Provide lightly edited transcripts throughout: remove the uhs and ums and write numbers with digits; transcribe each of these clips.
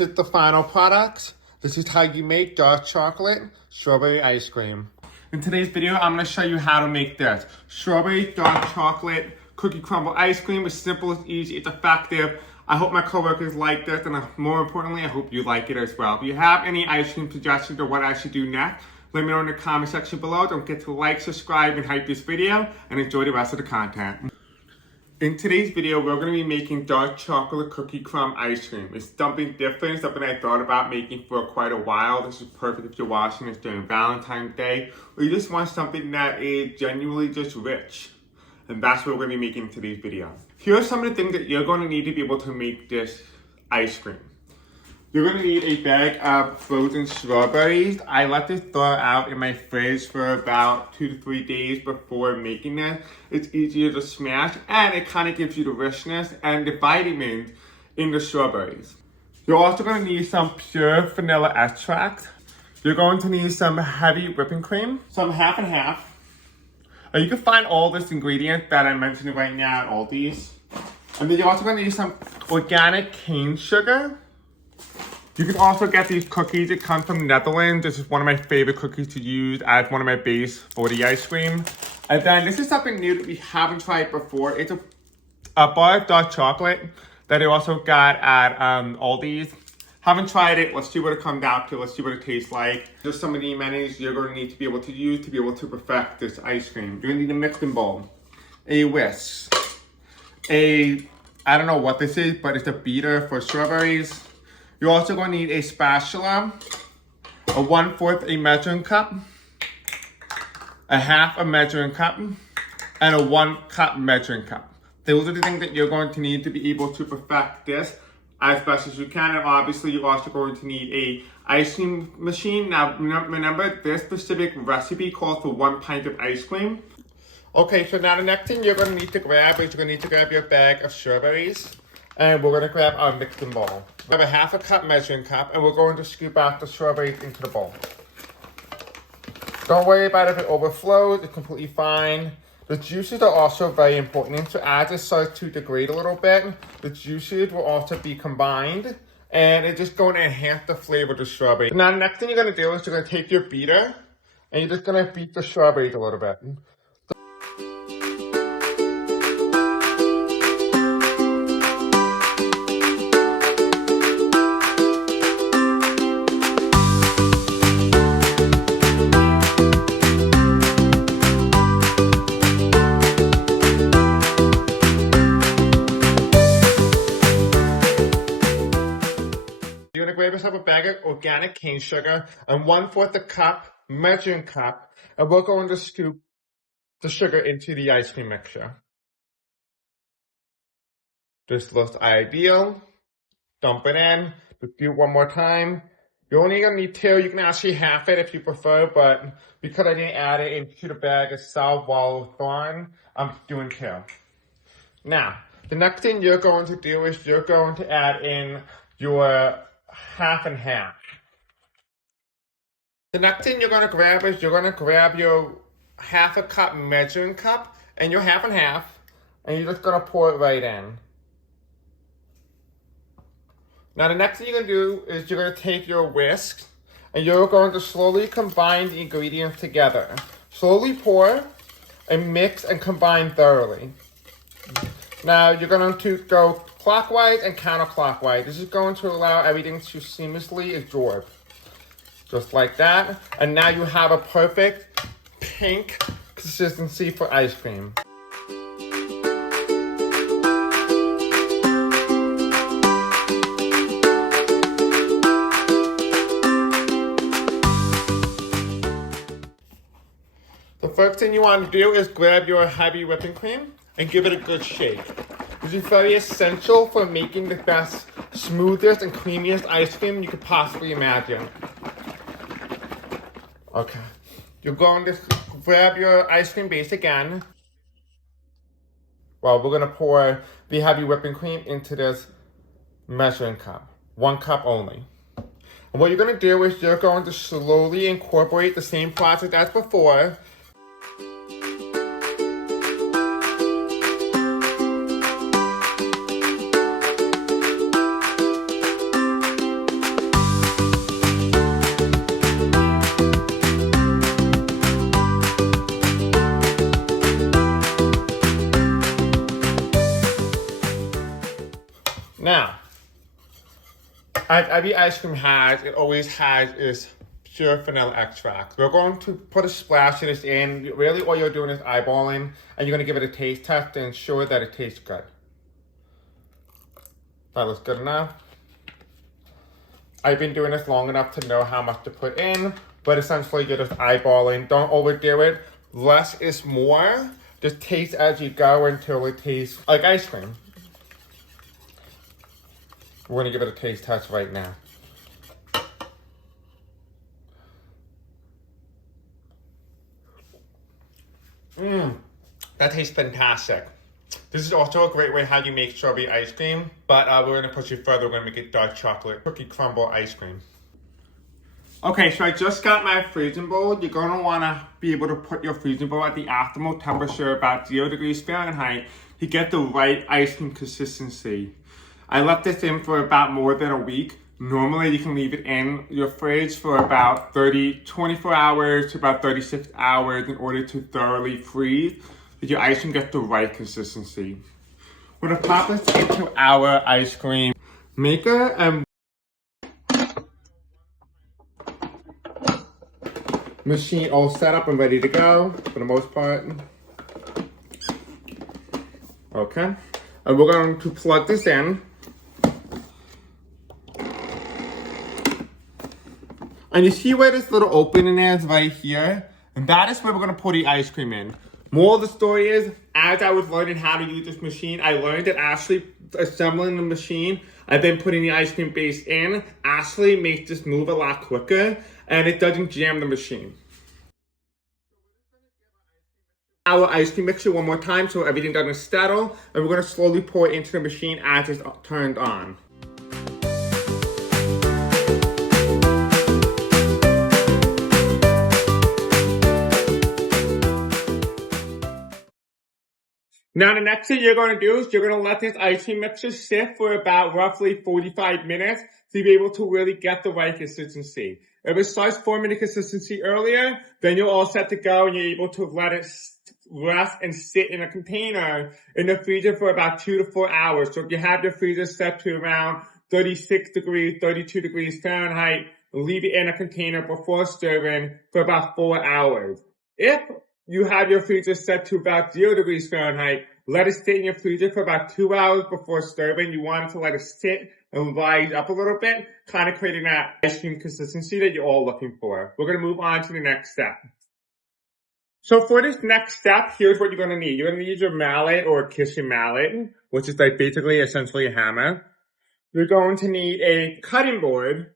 This is the final product. This is how you make dark chocolate strawberry ice cream. In today's video, I'm going to show you how to make this. Strawberry dark chocolate cookie crumble ice cream. It's simple, it's easy, it's effective. I hope my coworkers like this, and more importantly, I hope you like it as well. If you have any ice cream suggestions or what I should do next, let me know in the comment section below. Don't forget to like, subscribe, and hype this video, and enjoy the rest of the content. In today's video, we're going to be making dark chocolate cookie crumb ice cream. It's something different, something I thought about making for quite a while. This is perfect if you're watching this during Valentine's Day, or you just want something that is genuinely just rich. And that's what we're going to be making in today's video. Here are some of the things that you're going to need to be able to make this ice cream. You're going to need a bag of frozen strawberries. I let this thaw out in my fridge for about 2 to 3 days before making this. It's easier to smash, and it kind of gives you the richness and the vitamins in the strawberries. You're also going to need some pure vanilla extract. You're going to need some heavy whipping cream, some half and half. You can find all this ingredient that I'm mentioning right now at Aldi's. And then you're also going to need some organic cane sugar. You can also get these cookies. It comes from the Netherlands. This is one of my favorite cookies to use as one of my base for the ice cream. And then this is something new that we haven't tried before. It's a bar of dark chocolate that I also got at Aldi's. Haven't tried it. Let's see what it comes out to. Let's see what it tastes like. Just some of the amenities you're going to need to be able to use to be able to perfect this ice cream. You're going to need a mixing bowl, a whisk, I don't know what this is, but it's a beater for strawberries. You're also going to need a spatula, a 1/4 a measuring cup, a half a measuring cup, and a 1 cup measuring cup. Those are the things that you're going to need to be able to perfect this as best as you can. And obviously, you're also going to need a ice cream machine. Now, remember, this specific recipe calls for 1 pint of ice cream. Okay, so now the next thing you're going to need to grab is you're going to need to grab your bag of strawberries. And we're going to grab our mixing bowl. We have a half a cup measuring cup, and we're going to scoop out the strawberries into the bowl. Don't worry about if it overflows, it's completely fine. The juices are also very important. So as it starts to degrade a little bit, the juices will also be combined, and it's just going to enhance the flavor of the strawberry. Now the next thing you're going to do is you're going to take your beater, and you're just going to beat the strawberries a little bit. You're going to grab yourself a bag of organic cane sugar and 1/4 a cup, measuring cup, and we're going to scoop the sugar into the ice cream mixture. This looks ideal. Dump it in. Just do it one more time. You're only going to need 2. You can actually half it if you prefer, but because I didn't add it into the bag itself while thawing, I'm doing 2. Now, the next thing you're going to do is you're going to add in your half and half. The next thing you're going to grab is you're going to grab your half a cup measuring cup and your half and half, and you're just going to pour it right in. Now the next thing you're going to do is you're going to take your whisk and you're going to slowly combine the ingredients together. Slowly pour and mix and combine thoroughly. Now you're going to go clockwise and counterclockwise. This is going to allow everything to seamlessly absorb. Just like that. And now you have a perfect pink consistency for ice cream. The first thing you want to do is grab your heavy whipping cream and give it a good shake. This is very essential for making the best, smoothest, and creamiest ice cream you could possibly imagine. Okay, you're going to grab your ice cream base again. Well, we're going to pour the heavy whipping cream into this measuring cup. 1 cup only. And what you're going to do is you're going to slowly incorporate the same process as before. As every ice cream has, it always has is pure vanilla extract. We're going to put a splash of this in. Really all you're doing is eyeballing, and you're going to give it a taste test to ensure that it tastes good. That looks good enough. I've been doing this long enough to know how much to put in, but essentially you're just eyeballing. Don't overdo it. Less is more. Just taste as you go until it tastes like ice cream. We're gonna give it a taste test right now. That tastes fantastic. This is also a great way how you make strawberry ice cream, but we're gonna push it further. We're gonna make it dark chocolate cookie crumble ice cream. Okay, so I just got my freezing bowl. You're gonna wanna be able to put your freezing bowl at the optimal temperature, about 0 degrees Fahrenheit, to get the right ice cream consistency. I left this in for about more than a week. Normally you can leave it in your fridge for about 24 hours to about 36 hours in order to thoroughly freeze, so your ice cream gets the right consistency. We're gonna pop this into our ice cream maker and machine all set up and ready to go for the most part. Okay, and we're going to plug this in. And you see where this little opening is right here? And that is where we're gonna put the ice cream in. Moral of the story is, as I was learning how to use this machine, I learned that actually assembling the machine and then putting the ice cream base in actually makes this move a lot quicker and it doesn't jam the machine. Our ice cream mixture one more time so everything doesn't settle, and we're gonna slowly pour it into the machine as it's turned on. Now the next thing you're going to do is you're going to let this ice cream mixture sit for about roughly 45 minutes to be able to really get the right consistency. If it starts forming the consistency earlier, then you're all set to go and you're able to let it rest and sit in a container in the freezer for about 2 to 4 hours. So if you have your freezer set to around 36 degrees, 32 degrees Fahrenheit, leave it in a container before stirring for about 4 hours. If you have your freezer set to about 0 degrees Fahrenheit, let it sit in your freezer for about 2 hours before serving. You want it to let it sit and rise up a little bit, kind of creating that ice cream consistency that you're all looking for. We're going to move on to the next step. So for this next step, here's what you're going to need. You're going to need your mallet or kitchen mallet, which is like basically essentially a hammer. You're going to need a cutting board.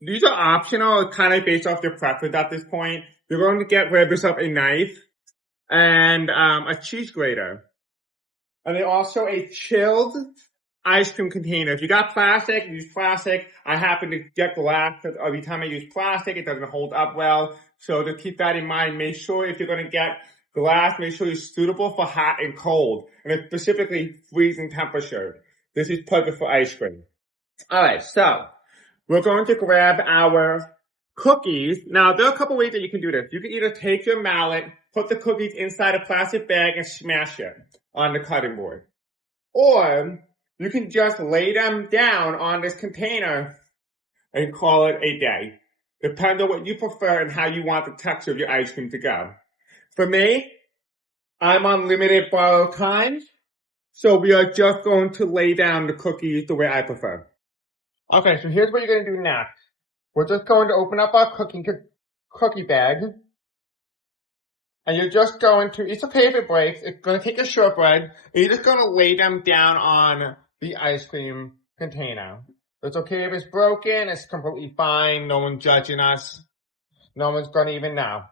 These are optional, kind of based off your preference at this point. You're going to grab yourself a knife and a cheese grater. And then also a chilled ice cream container. If you got plastic, use plastic. I happen to get glass because every time I use plastic, it doesn't hold up well. So to keep that in mind, make sure if you're going to get glass, make sure it's suitable for hot and cold. And it's specifically freezing temperature. This is perfect for ice cream. All right, so we're going to grab our cookies. Now, there are a couple ways that you can do this. You can either take your mallet, put the cookies inside a plastic bag and smash it on the cutting board. Or you can just lay them down on this container and call it a day. Depends on what you prefer and how you want the texture of your ice cream to go. For me, I'm on limited borrowed time, so we are just going to lay down the cookies the way I prefer. Okay, so here's what you're going to do next. We're just going to open up our cookie bag. And you're just going to, it's okay if it breaks, it's going to take a shortbread, and you're just going to lay them down on the ice cream container. It's okay if it's broken, it's completely fine, no one's judging us, no one's going to even know.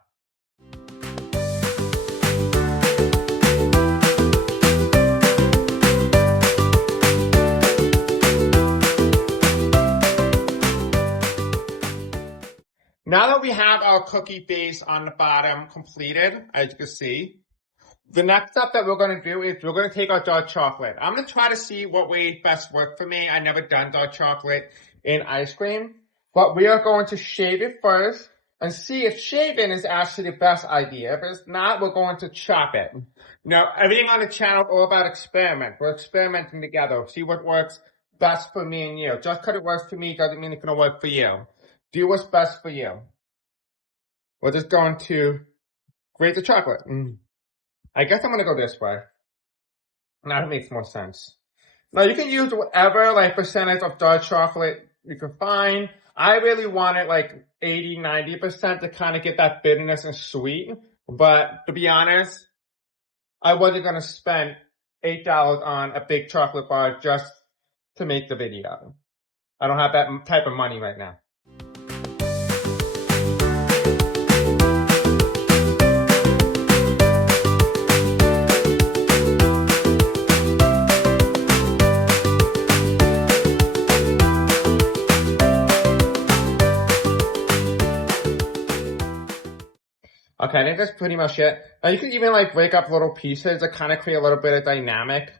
Now that we have our cookie base on the bottom completed, as you can see, the next step that we're going to do is we're going to take our dark chocolate. I'm going to try to see what way best works for me. I've never done dark chocolate in ice cream, but we are going to shave it first and see if shaving is actually the best idea. If it's not, we're going to chop it. Now, everything on the channel is all about experiment. We're experimenting together, see what works best for me and you. Just because it works for me doesn't mean it's going to work for you. Do what's best for you. We're just going to grate the chocolate. I guess I'm going to go this way. Now it makes more sense. Now you can use whatever like percentage of dark chocolate you can find. I really wanted like 80-90% to kind of get that bitterness and sweet. But to be honest, I wasn't going to spend $8 on a big chocolate bar just to make the video. I don't have that type of money right now. Okay, I think that's pretty much it. Now you can even like break up little pieces to kind of create a little bit of dynamic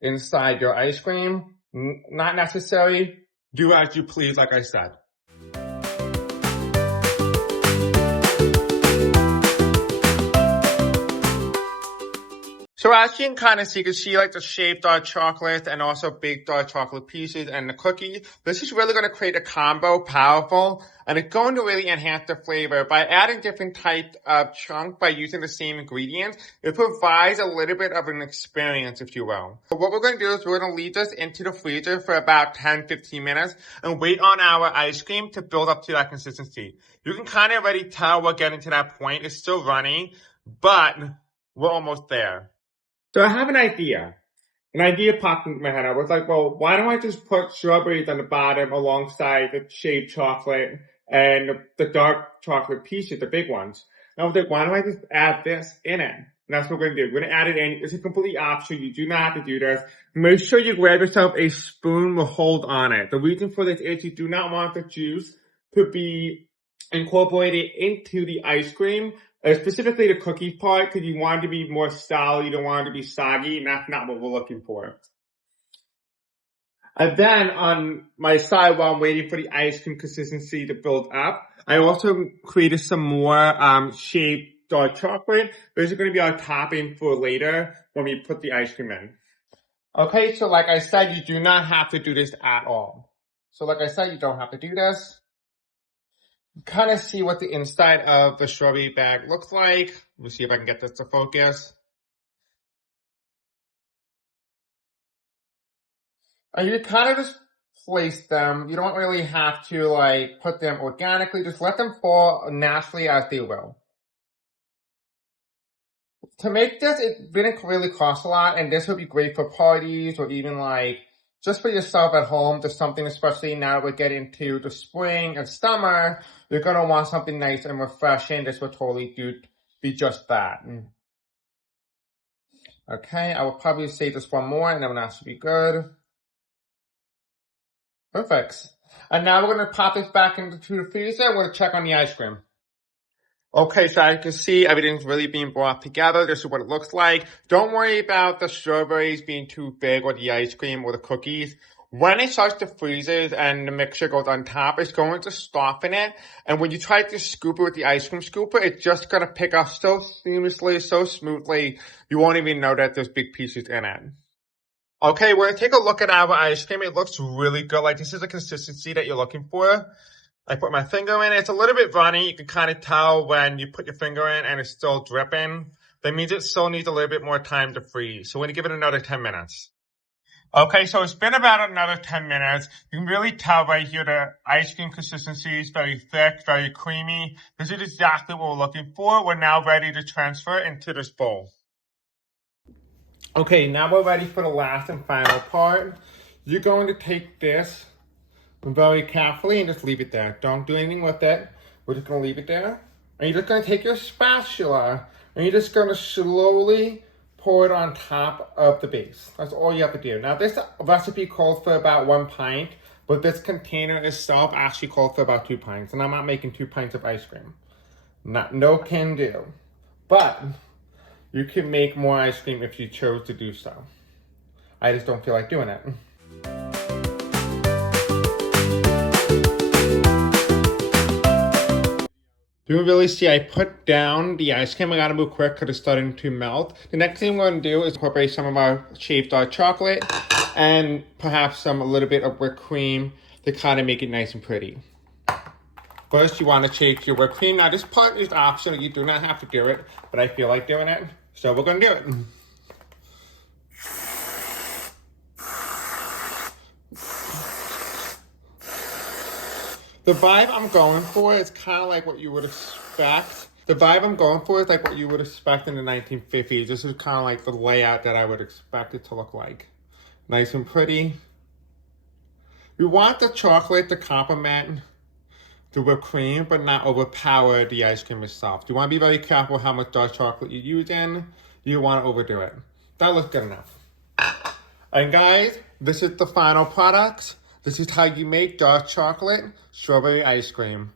inside your ice cream. Not necessary. Do as you please, like I said. So as you can kind of see, you can see like the shaved dark chocolate and also baked dark chocolate pieces and the cookie. This is really going to create a combo, powerful, and it's going to really enhance the flavor. By adding different types of chunk by using the same ingredients, it provides a little bit of an experience, if you will. So what we're going to do is we're going to leave this into the freezer for about 10-15 minutes and wait on our ice cream to build up to that consistency. You can kind of already tell we're getting to that point. It's still running, but we're almost there. So I have an idea. An idea popped into my head. I was like, well, why don't I just put strawberries on the bottom alongside the shaved chocolate and the dark chocolate pieces, the big ones. And I was like, why don't I just add this in it? And that's what we're going to do. We're going to add it in. It's a completely optional. You do not have to do this. Make sure you grab yourself a spoon with hold on it. The reason for this is you do not want the juice to be incorporated into the ice cream. Specifically the cookie part, because you want it to be more solid, you don't want it to be soggy, and that's not what we're looking for. And then on my side, while I'm waiting for the ice cream consistency to build up, I also created some more shaved dark chocolate. Those are going to be our topping for later when we put the ice cream in. Okay, so like I said, you do not have to do this at all. So like I said, you don't have to do this. Kind of see what the inside of the strawberry bag looks like. Let me see if I can get this to focus. And you kind of just place them. You don't really have to like put them organically. Just let them fall naturally as they will. To make this, it didn't really cost a lot, and this would be great for parties or even like just for yourself at home. There's something, especially now we're getting to the spring and summer, you're going to want something nice and refreshing. This will totally be just that. Okay, I will probably say just one more and then that should be good. Perfect. And now we're going to pop this back into the freezer. We're going to check on the ice cream. Okay, so as you can see, everything's really being brought together. This is what it looks like. Don't worry about the strawberries being too big or the ice cream or the cookies. When it starts to freeze and the mixture goes on top, it's going to soften it. And when you try to scoop it with the ice cream scooper, it's just going to pick up so seamlessly, so smoothly, you won't even know that there's big pieces in it. Okay, we're going to take a look at our ice cream. It looks really good. Like, this is the consistency that you're looking for. I put my finger in. It's a little bit runny. You can kind of tell when you put your finger in and it's still dripping. That means it still needs a little bit more time to freeze. So we're going to give it another 10 minutes. Okay, so it's been about another 10 minutes. You can really tell right here the ice cream consistency is very thick, very creamy. This is exactly what we're looking for. We're now ready to transfer into this bowl. Okay, now we're ready for the last and final part. You're going to take this very carefully and just leave it there. Don't do anything with it. We're just going to leave it there. And you're just going to take your spatula and you're just going to slowly pour it on top of the base. That's all you have to do. Now, this recipe calls for about 1 pint, but this container itself actually calls for about 2 pints. And I'm not making 2 pints of ice cream. No can do. But you can make more ice cream if you chose to do so. I just don't feel like doing it. You can really see I put down the ice cream. I gotta move quick because it's starting to melt. The next thing we're gonna do is incorporate some of our shaved dark chocolate and perhaps a little bit of whipped cream to kind of make it nice and pretty. First, you want to shake your whipped cream. Now, this part is optional. You do not have to do it, but I feel like doing it, so we're gonna do it. The vibe I'm going for is kind of like what you would expect. The vibe I'm going for is like what you would expect in the 1950s. This is kind of like the layout that I would expect it to look like. Nice and pretty. You want the chocolate to complement the whipped cream, but not overpower the ice cream itself. You want to be very careful how much dark chocolate you use in. You want to overdo it. That looks good enough. And guys, this is the final product. This is how you make dark chocolate strawberry ice cream.